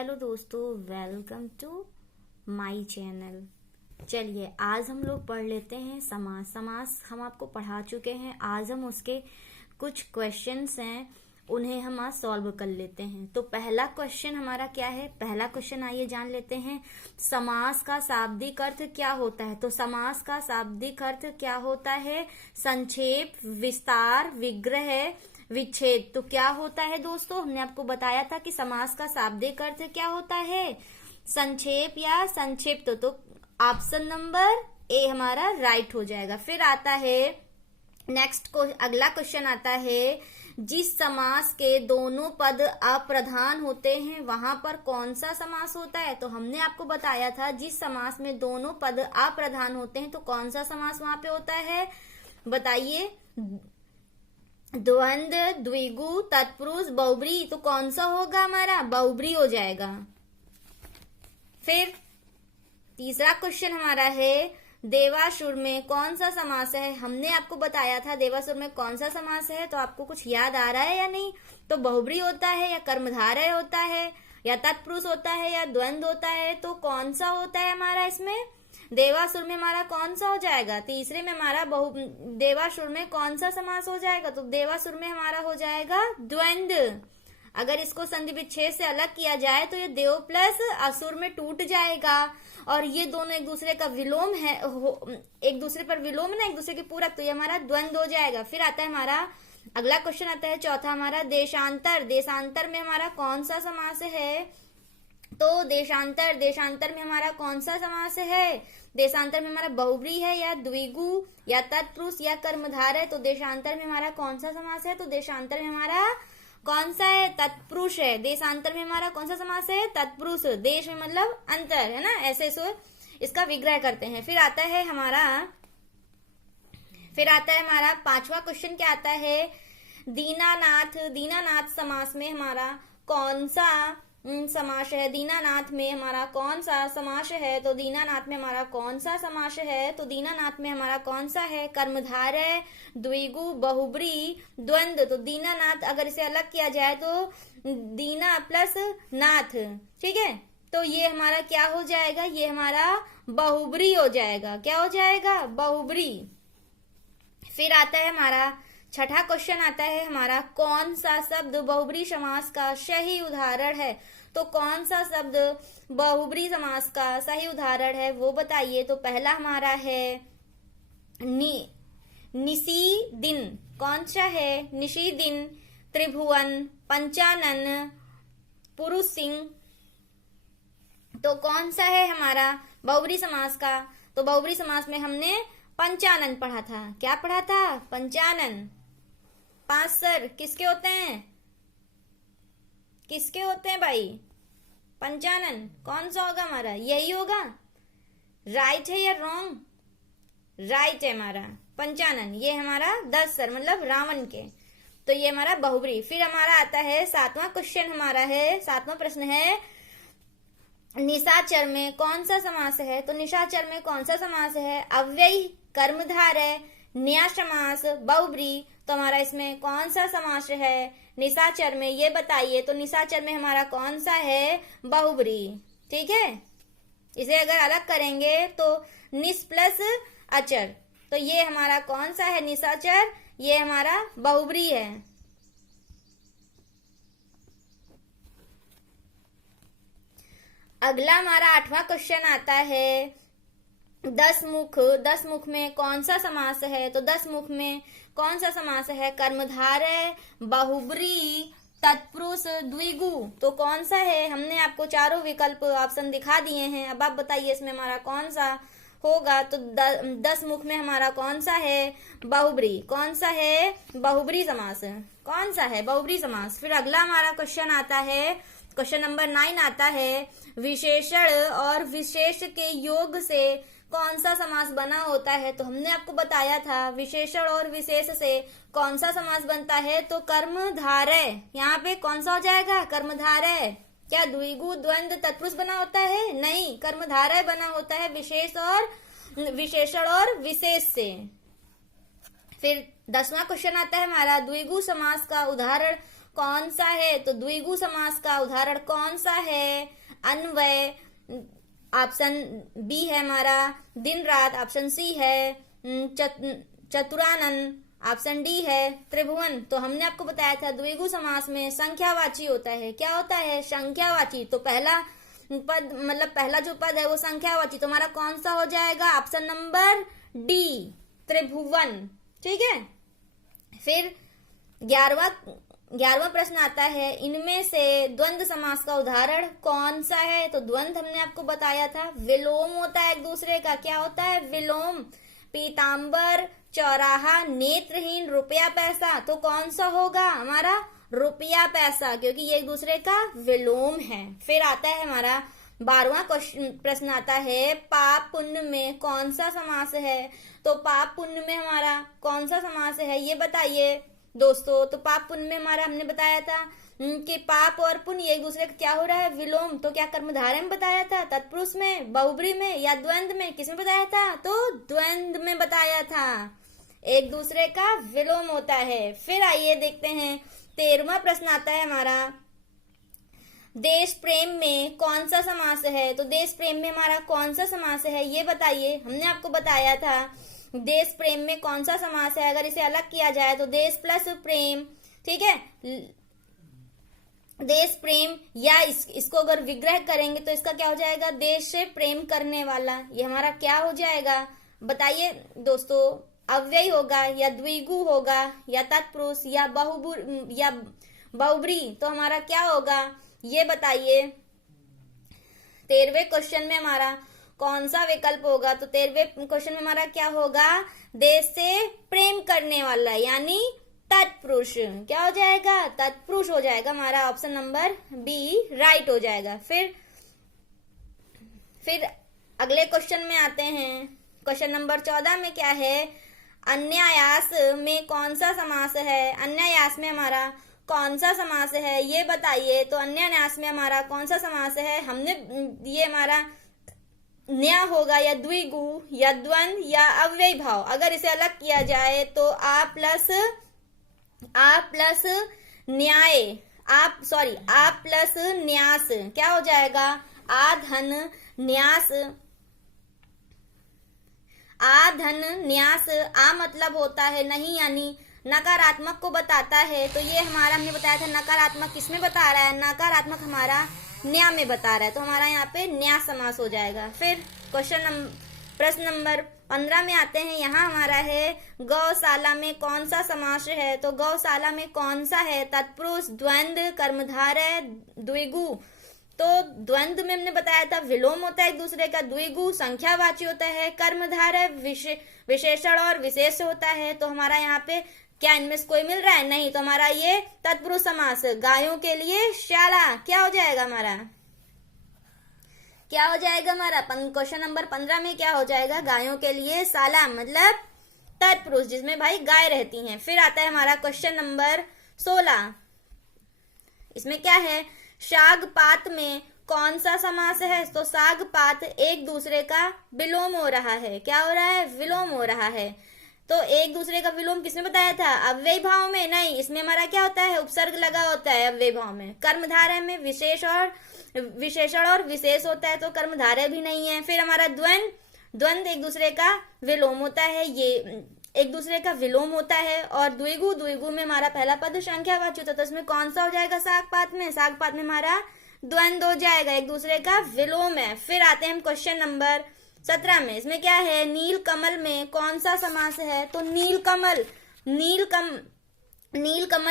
Hello दोस्तों, welcome to my channel. चलिए आज हम लोग पढ़ लेते हैं समास। समास हम आपको पढ़ा चुके हैं। आज हम उसके कुछ क्वेश्चंस हैं, उन्हें हम आज सॉल्व कर लेते हैं। तो पहला क्वेश्चन हमारा क्या है? पहला क्वेश्चन आइए जान लेते हैं। समास का शाब्दिक अर्थ क्या होता है? तो समास का शाब्दिक अर्थ क्या होता है? संक्षेप, विस्तार, विग्रह, विच्छेद। तो क्या होता है दोस्तों? हमने आपको बताया था कि समास का शाब्दिक अर्थ क्या होता है? संक्षेप या संक्षिप्त। तो ऑप्शन नंबर ए हमारा राइट हो जाएगा। फिर आता है नेक्स्ट को, अगला क्वेश्चन आता है, जिस समास के दोनों पद अप्रधान होते हैं वहां पर कौन सा समास होता है? तो हमने आपको बताया था जिस समास में दोनों पद अप्रधान होते हैं तो कौन सा समास वहां पे होता है? बताइए। द्वंद्व, द्विगु, तत्पुरुष, बहुब्री। तो कौन सा होगा हमारा? बहुब्री हो जाएगा। फिर तीसरा क्वेश्चन हमारा है, देवासुर में कौन सा समास है? हमने आपको बताया था देवासुर में कौन सा समास है। तो आपको कुछ याद आ रहा है या नहीं? तो बहुब्री होता है या कर्मधारय होता है या तत्पुरुष होता है या द्वंद्व होता है? तो कौन सा होता है हमारा इसमें? देवासुर में हमारा कौन सा हो जाएगा? तीसरे में हमारा देवासुर में कौन सा समास हो जाएगा? तो देवासुर में हमारा हो जाएगा द्वंद्व। अगर इसको संधि विच्छेद से अलग किया जाए तो ये देव प्लस असुर में टूट जाएगा और ये दोनों एक दूसरे का विलोम है, एक दूसरे पर विलोम ना, एक दूसरे के पूरक। तो ये हमारा द्वंद्व हो जाएगा। फिर आता है हमारा अगला क्वेश्चन आता है चौथा हमारा, देशांतर। देशांतर में हमारा कौन सा समास है? तो देशांतर में हमारा कौन सा समास है? देशांतर में हमारा बहुब्री है या द्विगु या तत्पुरुष या कर्मधारय? तो देशांतर में हमारा कौन सा समास है? तो देशांतर में हमारा कौन सा है? तत्पुरुष है। देशांतर में हमारा कौन सा समास है? तत्पुरुष। देश में मतलब अंतर है ना, ऐसे इसका विग्रह करते हैं। फिर आता है हमारा पांचवा क्वेश्चन क्या आता है, दीनानाथ। दीनानाथ समास में हमारा कौन सा समास है? दीनानाथ में हमारा कौन सा समास है? तो दीनानाथ में हमारा कौन सा समास है? तो दीनानाथ में हमारा कौन सा है? कर्मधारय, द्विगु, बहुब्री, द्वंद्व। तो दीनानाथ अगर इसे अलग किया जाए तो दीना प्लस नाथ, ठीक है। तो ये हमारा क्या हो जाएगा? ये हमारा बहुब्री हो जाएगा। क्या हो जाएगा? बहुब्री। फिर आता है हमारा छठा क्वेश्चन आता है हमारा, कौन सा शब्द बहुब्री समास का सही उदाहरण है? तो कौन सा शब्द बहुब्री समास का सही उदाहरण है वो बताइए। तो पहला हमारा है निशी दिन। कौन सा है? निशी दिन, त्रिभुवन, पंचानन, पुरुष सिंह। तो कौन सा है हमारा बहुब्री समास का? तो बहुब्री समास में हमने पंचानन पढ़ा था। क्या पढ़ा था? पंचानन। 5 सर किसके होते हैं? किसके होते हैं भाई? पंचानन। कौन सा होगा हमारा? यही होगा। राइट है या रॉन्ग? राइट है हमारा पंचानन। ये हमारा 10 सर मतलब रावण के। तो ये हमारा बहुब्री। फिर हमारा आता है सातवां क्वेश्चन हमारा है, सातवां प्रश्न है, निशाचर में कौन सा समास है? तो निशाचर में कौन सा समास है? अव्ययी, कर्मधारय, न्यास समास, बहुब्री। तो हमारा इसमें कौन सा समास है निशाचर में? ये बताइए। तो निशाचर में हमारा कौन सा है? बहुब्री, ठीक है। इसे अगर अलग करेंगे तो निस प्लस अचर। तो ये हमारा कौन सा है निशाचर? ये हमारा बहुब्री है। अगला हमारा आठवां क्वेश्चन आता है, 10 मुख। 10 मुख में कौन सा समास है? तो 10 मुख में कौन सा समास है? कर्मधारय, बहुब्री, तत्पुरुष, द्विगु। तो कौन सा है? हमने आपको चारों विकल्प ऑप्शन दिखा दिए हैं। अब आप बताइए इसमें हमारा कौन सा होगा? तो 10 मुख में हमारा कौन सा है? बहुब्री। कौन सा है? बहुब्री समास। कौन सा है? बहुब्री समास। फिर अगला हमारा क्वेश्चन आता है, क्वेश्चन नंबर 9 आता है, विशेषण और विशेष के योग से कौन सा समास बना होता है? तो हमने आपको बताया था विशेषण और विशेष से कौन सा समास बनता है? तो कर्मधारय। यहाँ पे कौन सा हो जाएगा? कर्मधारय। क्या द्विगु, द्वंद्व, तत्पुरुष बना होता है? नहीं, कर्मधारय बना होता है विशेषण और विशेष से। फिर 10वां क्वेश्चन आता है हमारा, द्विगु समास का उदाहरण कौन सा है, तो द्विगु समास का उदाहरण कौन सा है, अन्वय, ऑप्शन बी है हमारा, दिन रात, ऑप्शन सी है, चतुरानन, ऑप्शन डी है, त्रिभुवन। तो हमने आपको बताया था द्विगु समास में संख्यावाची होता है। क्या होता है, संख्यावाची। तो पहला पद मतलब पहला जो पद है वो संख्यावाची, तो हमारा कौन सा हो जाएगा, ऑप्शन नंबर डी, त्रिभुवन। ठीक है। फिर 11वां प्रश्न आता है, इनमें से द्वंद्व समास का उदाहरण कौन सा है। तो द्वंद्व हमने आपको बताया था विलोम होता है एक दूसरे का। क्या होता है, विलोम। पीतांबर, चौराहा, नेत्रहीन, रुपया पैसा। तो कौन सा होगा हमारा, रुपया पैसा, क्योंकि ये एक दूसरे का विलोम है। फिर आता है हमारा 12वां प्रश्न आता है, पाप पुण्य में कौन सा समास है। तो पाप पुण्य में हमारा कौन सा समास है ये बताइए दोस्तों। तो पाप पुण्य में हमारा हमने बताया था कि पाप और पुण्य एक दूसरे का क्या हो रहा है, विलोम। तो क्या कर्मधारय में बताया था, तत्पुरुष में, बहुब्री में, या द्वंद्व में, किसमें बताया था, तो द्वंद्व में बताया था। एक दूसरे का विलोम होता है। फिर आइए देखते हैं 13वां प्रश्न आता है हमारा, देश प्रेम में कौन सा समास है। तो देश प्रेम में हमारा कौन सा समास है ये बताइए। हमने आपको बताया था देश प्रेम में कौन सा समास है। अगर इसे अलग किया जाए तो देश प्लस प्रेम, ठीक है, देश प्रेम, या इसको अगर विग्रह करेंगे तो इसका क्या हो जाएगा, देश से प्रेम करने वाला। ये हमारा क्या हो जाएगा बताइए दोस्तों, अव्यय होगा या द्विगु होगा या तत्पुरुष या बहुब्री। तो हमारा क्या होगा ये बताइए। 13वें क्वेश्चन में हमारा कौन सा विकल्प होगा। तो 13वें क्वेश्चन में हमारा क्या होगा, देश से प्रेम करने वाला, यानी तत्पुरुष। क्या हो जाएगा, तत्पुरुष हो जाएगा हमारा, ऑप्शन नंबर बी राइट हो जाएगा। फिर अगले क्वेश्चन में आते हैं। क्वेश्चन नंबर 14 में क्या है, अन्यायास में कौन सा समास है। अन्यायास में हमारा कौन सा समास है ये बताइए। तो अन्यायास में हमारा कौन सा समास है, हमने ये हमारा न्या होगा या द्विगु या द्वंद्व या अव्यय भाव। अगर इसे अलग किया जाए तो आ प्लस न्याय, आ प्लस न्यास क्या हो जाएगा, आ धन न्यास। आ धन न्यास, आ मतलब होता है नहीं, यानी नकारात्मक को बताता है। तो ये हमारा हमने बताया था नकारात्मक किसमें बता रहा है, नकारात्मक हमारा न्या में बता रहा है। तो हमारा यहाँ पे न्या समास हो जाएगा। फिर प्रश्न नंबर 15 में आते हैं। यहाँ हमारा है गौशाला में कौन सा समास है। तो गौशाला में कौन सा है, तत्पुरुष, द्वंद्व, कर्मधारय, द्विगु। तो द्वंद्व में हमने बताया था विलोम होता है एक दूसरे का, द्विगु संख्यावाची होता है, कर्मधारय विशेषण और विशेष होता है। तो हमारा यहाँ पे क्या इनमें से कोई मिल रहा है, नहीं। तो हमारा ये तत्पुरुष समास, गायों के लिए शाला क्या हो जाएगा हमारा, क्या हो जाएगा हमारा क्वेश्चन नंबर 15 में क्या हो जाएगा, गायों के लिए शाला मतलब तत्पुरुष जिसमें भाई गाय रहती हैं। फिर आता है हमारा क्वेश्चन नंबर 16। इसमें क्या है, शाग पात में कौन सा समास है। तो साग पात एक दूसरे का विलोम हो रहा है। क्या हो रहा है, विलोम हो रहा है। तो एक दूसरे का विलोम किसने बताया था, अव्यय भाव में, नहीं। इसमें हमारा क्या होता है, उपसर्ग लगा होता है अव्यय भाव में। कर्मधारय में विशेषण और विशेष होता है, तो कर्मधारय भी नहीं है। फिर हमारा द्वंद्व एक दूसरे का विलोम होता है, ये एक दूसरे का विलोम होता है। और द्विगु में हमारा पहला पद संख्यावाची होता है, तो इसमें कौन सा हो जाएगा, सागपात में हमारा द्वंद्व हो जाएगा, एक दूसरे का विलोम है। फिर आते हैं हम क्वेश्चन नंबर 17 में। इसमें क्या है, नील कमल में कौन सा समास है। तो नील कमल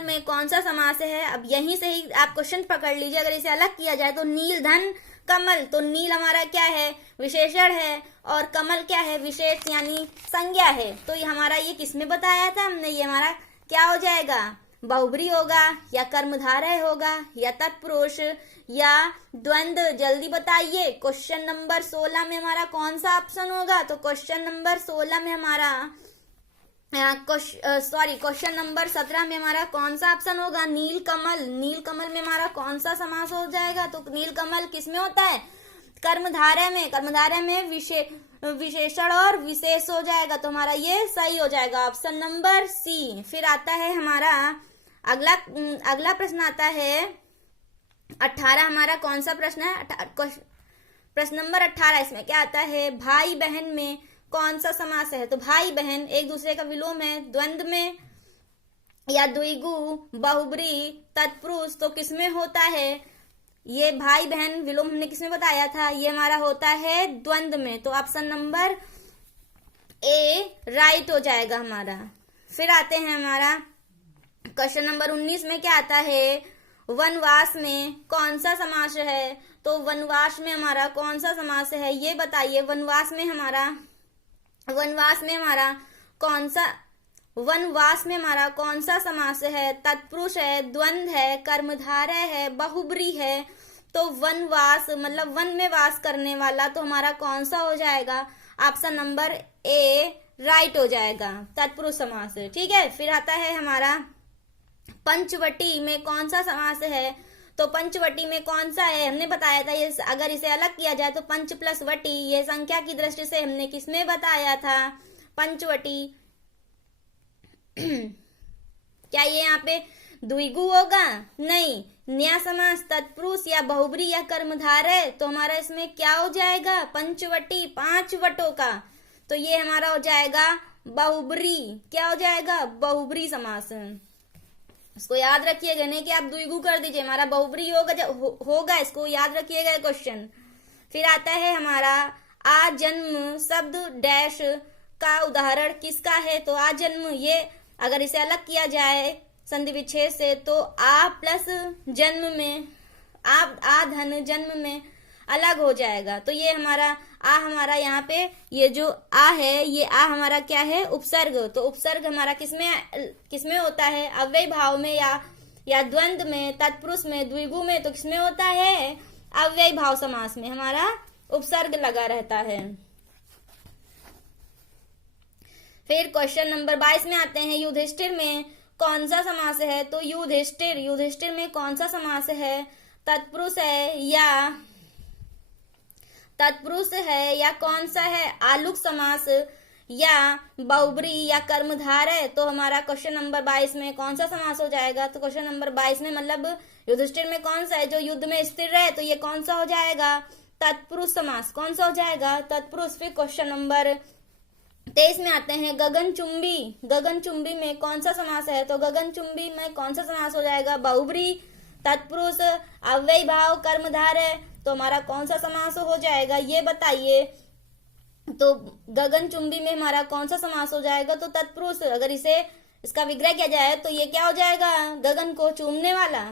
में कौन सा समास है। अब यहीं से ही आप क्वेश्चन पकड़ लीजिए। अगर इसे अलग किया जाए तो नील धन कमल। तो नील हमारा क्या है, विशेषण है, और कमल क्या है, विशेष यानी संज्ञा है। तो ये हमारा ये किसमें बताया था हमने, ये हमारा क्या हो जाएगा, बहुब्री होगा या कर्मधारय होगा या तत्पुरुष या द्वंद्व। जल्दी बताइए क्वेश्चन नंबर 16 में हमारा कौन सा ऑप्शन होगा। तो क्वेश्चन नंबर 16 में हमारा क्वेश्चन नंबर 17 में हमारा कौन सा ऑप्शन होगा, नील कमल में हमारा कौन सा समास हो जाएगा। तो नील कमल किसमें होता है, कर्मधारय में विशेषण और विशेष हो जाएगा। तो हमारा ये सही हो जाएगा, ऑप्शन नंबर सी। फिर आता है हमारा अगला प्रश्न आता है 18। हमारा कौन सा प्रश्न है? प्रश्न नंबर 18। इसमें क्या आता है? भाई बहन में कौन सा समास है? तो भाई बहन एक दूसरे का विलोम है, द्वंद्व में या द्विगु, बहुब्री, तत्पुरुष तो किसमें होता है? ये भाई बहन विलोम हमने किसमें बताया था? ये हमारा होता है द्वंद्व में। तो ऑप्शन नंबर ए राइट हो जाएगा हमारा। फिर आते हैं हमारा क्वेश्चन नंबर 19 में क्या आता है? वनवास में कौन सा समास है? तो वनवास में हमारा कौन सा समास है ये बताइए। वनवास में हमारा कौन सा समास है? तत्पुरुष है, द्वंद्व है, कर्मधारय है, बहुब्री है। तो वनवास मतलब वन में वास करने वाला, तो हमारा कौन सा हो जाएगा? ऑप्शन नंबर ए राइट हो जाएगा, तत्पुरुष समास है। ठीक है। फिर आता है हमारा पंचवटी में कौन सा समास है? तो पंचवटी में कौन सा है? हमने बताया था ये, अगर इसे अलग किया जाए तो पंच प्लस वटी, ये संख्या की दृष्टि से हमने किसमें बताया था? पंचवटी। क्या ये यहाँ पे द्विगु होगा? नहीं। न्या समास, तत्पुरुष या बहुब्री या कर्मधारय, तो हमारा इसमें क्या हो जाएगा? पंचवटी, 5 वटों का। तो ये हमारा हो जाएगा बहुब्री। क्या हो जाएगा? बहुब्री समास। इसको याद रखिएगा, नहीं कि आप द्विगु कर दीजिए, हमारा बहुब्री होगा, इसको याद रखिएगा क्वेश्चन। फिर आता है हमारा आजन्म शब्द डैश का उदाहरण किसका है? तो आजन्म, ये अगर इसे अलग किया जाए संधि विच्छेद से तो आ प्लस जन्म में, आ धन जन्म में अलग हो जाएगा। तो ये हमारा यहाँ पे ये जो आ है, ये आ हमारा क्या है? उपसर्ग। तो उपसर्ग हमारा किसमें होता है? अव्यय भाव में या द्वंद्व में, तत्पुरुष में, द्विगु में, तो किसमें होता है? अव्यय भाव समास में हमारा उपसर्ग लगा रहता है। फिर क्वेश्चन नंबर 22 में आते हैं, युधिष्ठिर में कौन सा समास है? तो युधिष्ठिर में कौन सा समास है? तत्पुरुष है या कौन सा है? आलुक समास या बहुब्री या कर्मधारय। तो हमारा क्वेश्चन नंबर 22 में कौन सा समास हो जाएगा? तो क्वेश्चन नंबर 22 में मतलब युधिष्ठिर में कौन सा है? जो युद्ध में स्थिर रहे, तो ये कौन सा हो जाएगा? तत्पुरुष समास। कौन सा हो जाएगा? तत्पुरुष। फिर क्वेश्चन नंबर 23 में आते हैं, गगनचुंबी में कौन सा समास है? तो गगनचुंबी में कौन सा समास हो जाएगा? बहुब्री, तत्पुरुष, अव्यय भाव, कर्मधारय। तो हमारा कौन सा समास हो जाएगा ये बताइए। तो गगनचुंबी में हमारा कौन सा समास हो जाएगा? तो तत्पुरुष। अगर इसका विग्रह किया जाए तो ये क्या हो जाएगा? गगन को चूमने वाला,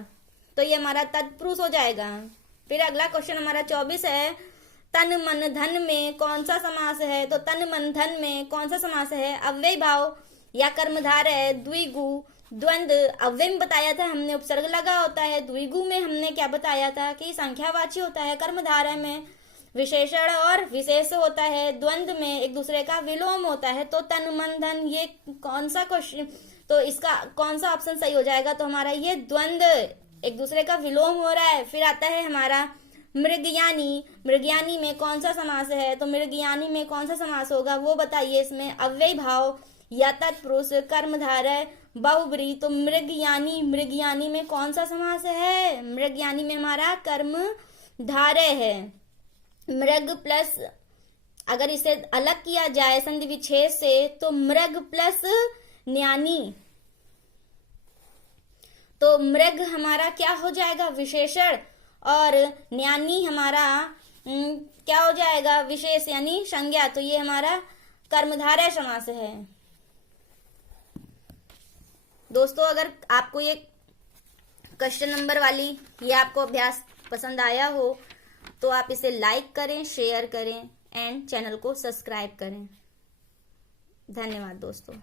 तो ये हमारा तत्पुरुष हो जाएगा। फिर अगला क्वेश्चन हमारा 24 है, तन मन धन में कौन सा समास है? तो तन मन धन में कौन सा समास है? अव्यय भाव या कर्मधारय, द्विगु, द्वंद्व। अव्यय में बताया था हमने उपसर्ग लगा होता है, द्विगु में हमने क्या बताया था कि संख्यावाची होता है, कर्मधारय में विशेषण और विशेष होता है, द्वंद्व में एक दूसरे का विलोम होता है। तो तन मन धन ये कौन सा क्वेश्चन, तो इसका कौन सा ऑप्शन सही हो जाएगा? तो हमारा ये द्वंद्व, एक दूसरे का विलोम हो रहा है। फिर आता है हमारा मृगयानी में कौन सा समास है? तो मृगयानी में कौन सा समास होगा वो बताइए। इसमें अव्यय भाव या तत्पुरुष, कर्मधारय, बहुब्री। तो मृगयानी में कौन सा समास है? मृगयानी में हमारा कर्मधारय है। मृग प्लस, अगर इसे अलग किया जाए संधि विच्छेद से तो मृग प्लस न्यानी, तो मृग हमारा क्या हो जाएगा? विशेषण, और न्यानी हमारा क्या हो जाएगा? विशेष यानी संज्ञा। तो ये हमारा कर्मधारय समास है। दोस्तों, अगर आपको ये क्वेश्चन नंबर वाली ये आपको अभ्यास पसंद आया हो तो आप इसे लाइक करें, शेयर करें एंड चैनल को सब्सक्राइब करें। धन्यवाद दोस्तों।